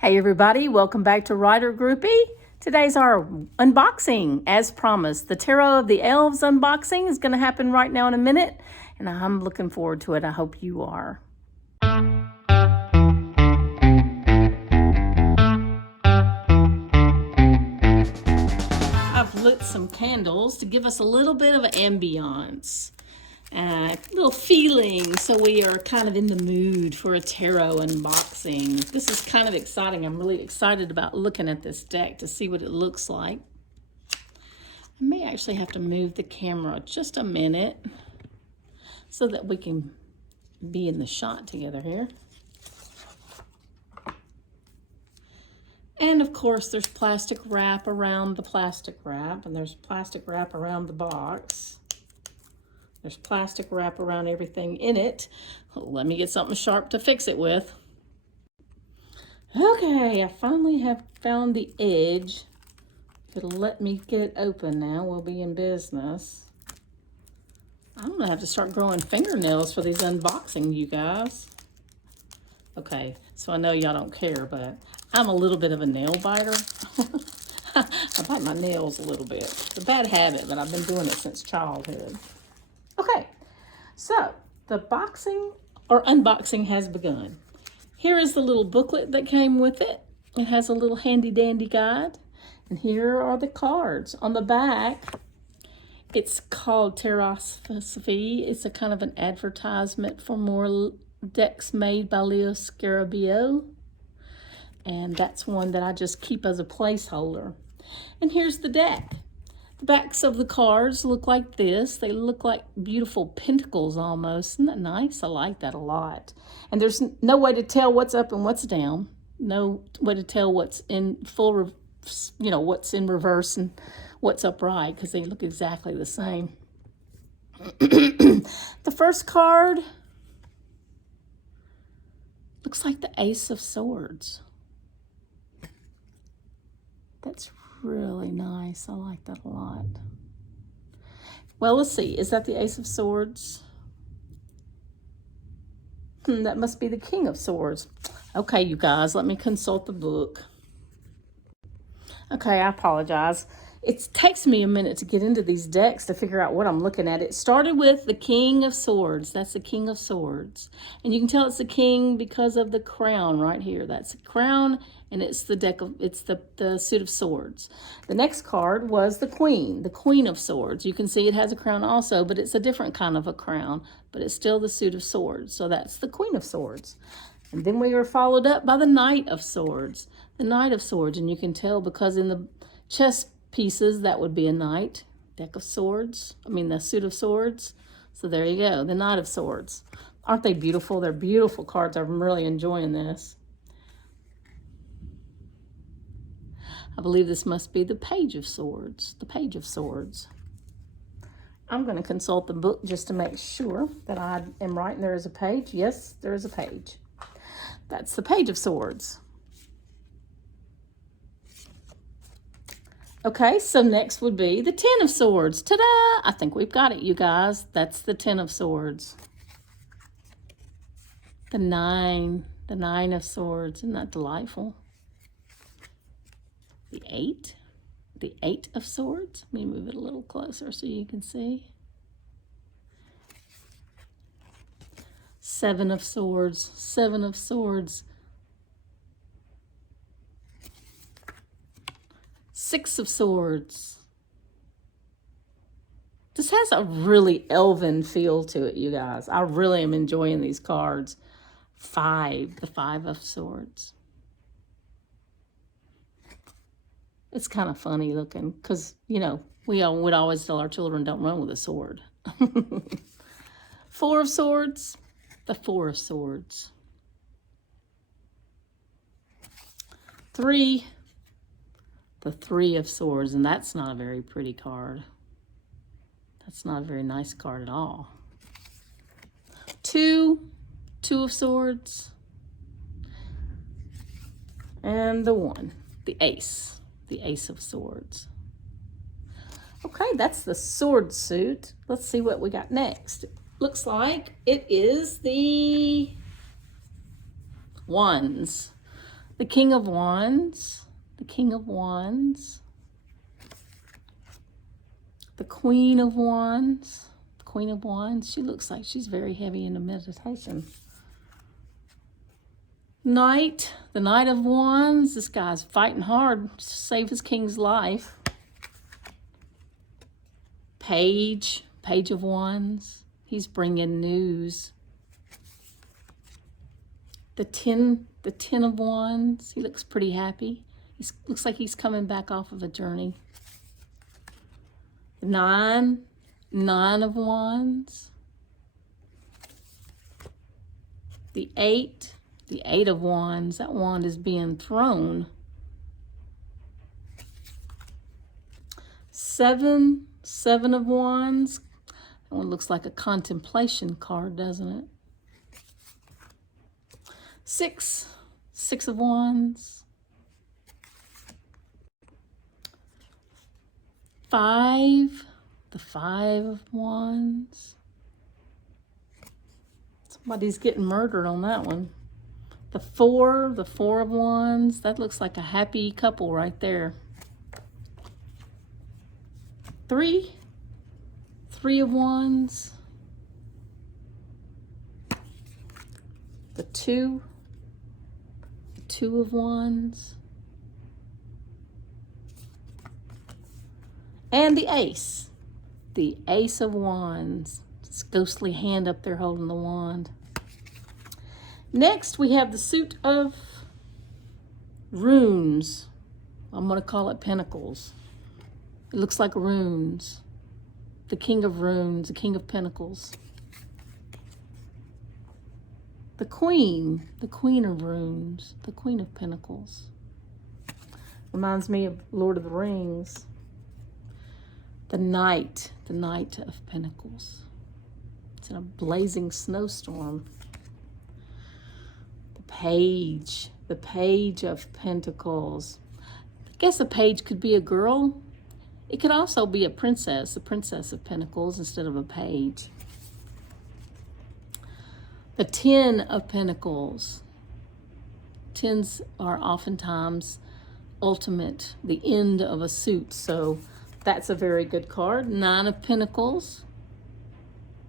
Hey everybody, welcome back to Writer Groupie. Today's our unboxing, as promised. The Tarot of the Elves unboxing is going to happen right now in a minute, and I'm looking forward to it. I hope you are. I've lit some candles to give us a little bit of an ambiance. Little feeling, so we are kind of in the mood for a tarot unboxing. This is kind of exciting. I'm really excited about looking at this deck to see what it looks like. I may actually have to move the camera just a minute so that we can be in the shot together here. And of course there's plastic wrap around the plastic wrap, and there's plastic wrap around the box. There's plastic wrap around everything in it. Let me get something sharp to fix it with. Okay, I finally have found the edge. It'll let me get it open now. We'll be in business. I'm gonna have to start growing fingernails for these unboxing, you guys. Okay, so I know y'all don't care, but I'm a little bit of a nail biter. I bite my nails a little bit. It's a bad habit, but I've been doing it since childhood. Okay, so the boxing or unboxing has begun. Here is the little booklet that came with it. It has a little handy dandy guide. And here are the cards. On the back, it's called Terrasophy. It's a kind of an advertisement for more decks made by Leo Scarabeo. And that's one that I just keep as a placeholder. And here's the deck. The backs of the cards look like this. They look like beautiful pentacles almost. Isn't that nice? I like that a lot. And there's no way to tell what's up and what's down. No way to tell what's in full, what's in reverse and what's upright, because they look exactly the same. The first card looks like the Ace of Swords. That's really nice. I like that a lot. Well, let's see. Is that the Ace of Swords? That must be the King of Swords. Okay, you guys, let me consult the book. Okay, I apologize. It takes me a minute to get into these decks to figure out what I'm looking at. It started with the King of Swords. That's the King of Swords. And you can tell it's the king because of the crown right here. That's a crown, and it's the deck of, it's the suit of swords. The next card was the Queen of Swords. You can see it has a crown also, but it's a different kind of a crown, but it's still the suit of swords. So that's the Queen of Swords. And then we were followed up by the Knight of Swords. The Knight of Swords, and you can tell because in the chess pieces, that would be a knight, deck of swords. The suit of swords. So there you go, the Knight of Swords. Aren't they beautiful? They're beautiful cards. I'm really enjoying this. I believe this must be the Page of Swords. The Page of Swords. I'm going to consult the book just to make sure that I am right and there is a page. Yes, there is a page. That's the Page of Swords. Okay, so next would be the Ten of Swords. Ta-da! I think we've got it, you guys. That's the Ten of Swords. The Nine of Swords. Isn't that delightful? The Eight of Swords. Let me move it a little closer so you can see. Seven of Swords. Six of Swords. This has a really elven feel to it, you guys. I really am enjoying these cards. The Five of Swords. It's kind of funny looking because, we would always tell our children don't run with a sword. Four of Swords. The Four of Swords. Three. The Three of Swords, and that's not a very pretty card. That's not a very nice card at all. Two of Swords. And the One, the Ace of Swords. Okay, that's the sword suit. Let's see what we got next. Looks like it is the Wands. The King of Wands. The King of Wands. The Queen of Wands. The Queen of Wands. She looks like she's very heavy into meditation. Knight. The Knight of Wands. This guy's fighting hard to save his king's life. Page. Page of Wands. He's bringing news. The Ten of Wands. He looks pretty happy. He looks like he's coming back off of a journey. The Nine of Wands. The Eight of Wands. That wand is being thrown. Seven of Wands. That one looks like a contemplation card, doesn't it? Six of Wands. The Five of Wands. Somebody's getting murdered on that one. The Four of Wands. That looks like a happy couple right there. Three of Wands. The Two of Wands. And the Ace. The Ace of Wands. This ghostly hand up there holding the wand. Next, we have the suit of runes. I'm going to call it pentacles. It looks like runes. The King of Runes, the King of Pentacles. The Queen of Runes, the Queen of Pentacles. Reminds me of Lord of the Rings. The Knight of Pentacles. It's in a blazing snowstorm. The Page of Pentacles. I guess a page could be a girl. It could also be a princess, the Princess of Pentacles instead of a page. The Ten of Pentacles. Tens are oftentimes ultimate, the end of a suit, so that's a very good card. Nine of Pentacles.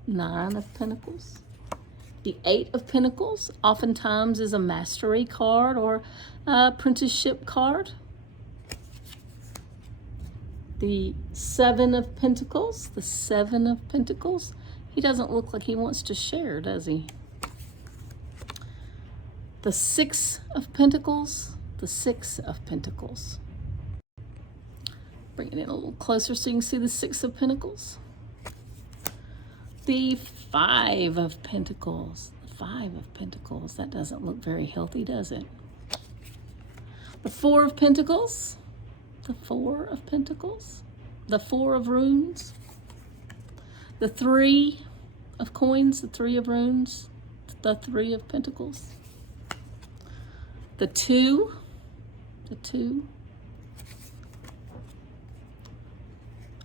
Nine of Pentacles. The Eight of Pentacles oftentimes is a mastery card or a apprenticeship card. The Seven of Pentacles. The Seven of Pentacles. He doesn't look like he wants to share, does he? The Six of Pentacles. The Six of Pentacles. Bring it in a little closer so you can see the Six of Pentacles. The Five of Pentacles. The Five of Pentacles. That doesn't look very healthy, does it? The Four of Pentacles. The Four of Pentacles. The Four of Runes. The Three of Coins. The Three of Runes. The Three of Pentacles. The Two. The Two.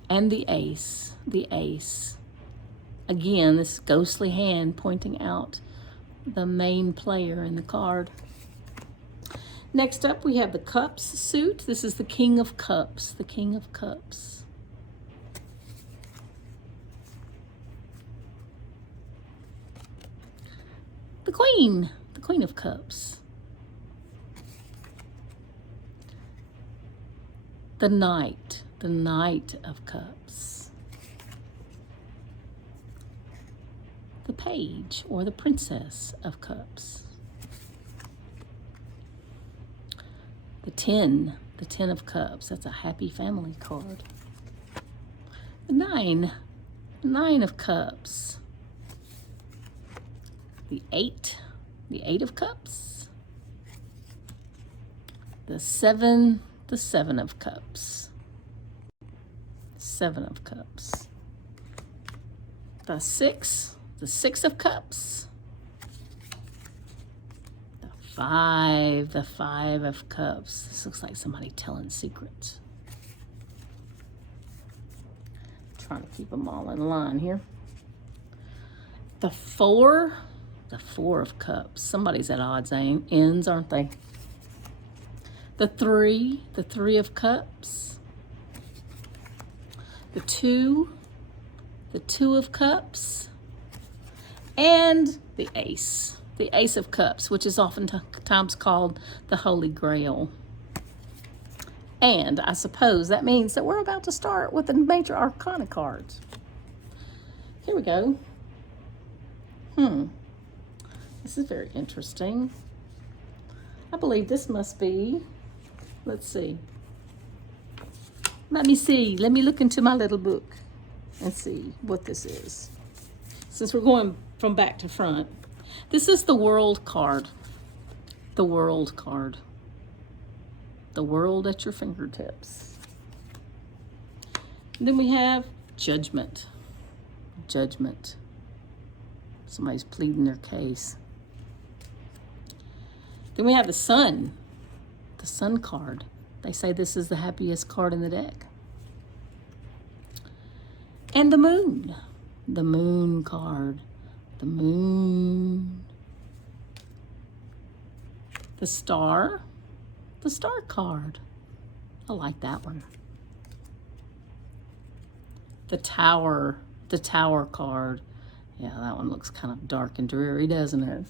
And the Ace. The Ace. Again, this ghostly hand pointing out the main player in the card. Next up, we have the Cups suit. This is the King of Cups. The King of Cups. The Queen. The Queen of Cups. The Knight. The Knight of Cups. The Page, or the Princess of Cups. The Ten of Cups. That's a happy family card. The Nine of Cups. The Eight of Cups. The Seven of Cups. Seven of Cups. The Six of Cups. The Five of Cups. This looks like somebody telling secrets. Trying to keep them all in line here. The Four of Cups. Somebody's at odds ends, aren't they? the Three of Cups, the Two of Cups, and the Ace of Cups, which is oftentimes called the Holy Grail. And I suppose that means that we're about to start with the major Arcana cards. Here we go. This is very interesting. I believe this must be, let's see. Let me see. Let me look into my little book and see what this is. Since we're going from back to front. This is the World card. The World card. The world at your fingertips. And then we have Judgment. Judgment. Somebody's pleading their case. Then we have the Sun. The Sun card. They say this is the happiest card in the deck. And the Moon. The Moon card. The Moon. The Star. The Star card. I like that one. The Tower. The Tower card. Yeah, that one looks kind of dark and dreary, doesn't it?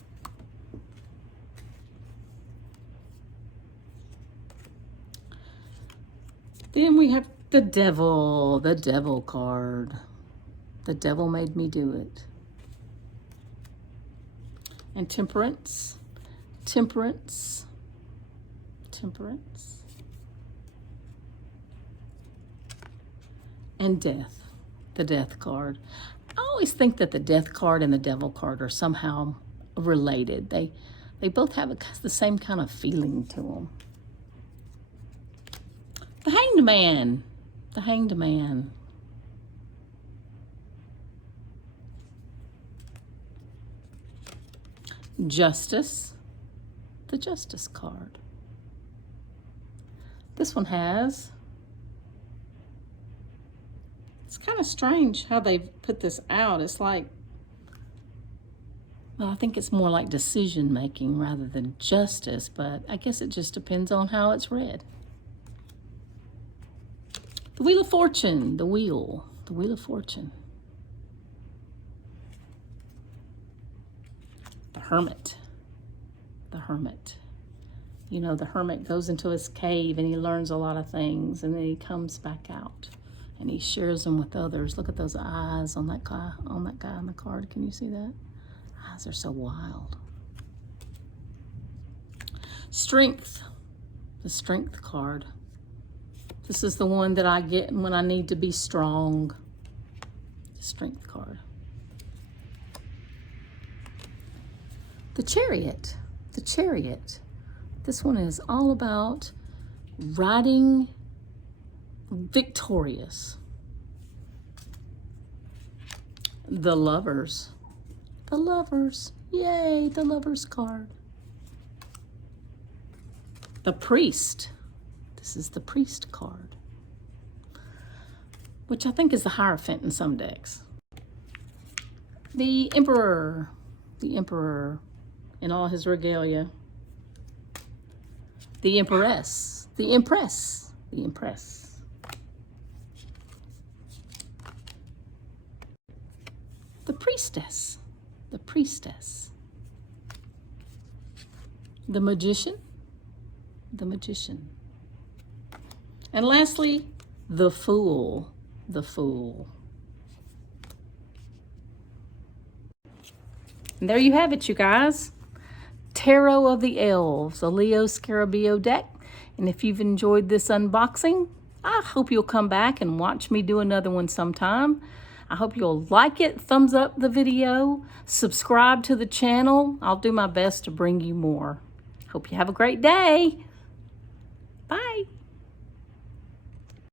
Then we have the Devil card. The Devil made me do it. And Temperance. Temperance. Temperance. And Death. The Death card. I always think that the Death card and the Devil card are somehow related. They both have the same kind of feeling to them. The Hanged Man. The Hanged Man. Justice. The Justice card. This one has, it's kind of strange how they've put this out. It's like, well, I think it's more like decision making rather than justice, but I guess it just depends on how it's read. The Wheel of Fortune. The Wheel of Fortune. The Hermit. The Hermit. You know, the hermit goes into his cave and he learns a lot of things, and then he comes back out and he shares them with others. Look at those eyes on that guy on the card. Can you see that? Eyes are so wild. Strength. The Strength card. This is the one that I get when I need to be strong. The Strength card. The Chariot. The Chariot. This one is all about riding victorious. The Lovers. The Lovers. Yay, the Lovers card. The Priest. This is the Priest card, which I think is the Hierophant in some decks. The Emperor. The Emperor in all his regalia. The Empress. The Empress. The Empress. The Priestess. The Priestess. The Magician. The Magician. And lastly, the Fool. The Fool. And there you have it, you guys. Tarot of the Elves, a Leo Scarabeo deck. And if you've enjoyed this unboxing, I hope you'll come back and watch me do another one sometime. I hope you'll like it, thumbs up the video, subscribe to the channel. I'll do my best to bring you more. Hope you have a great day. Bye.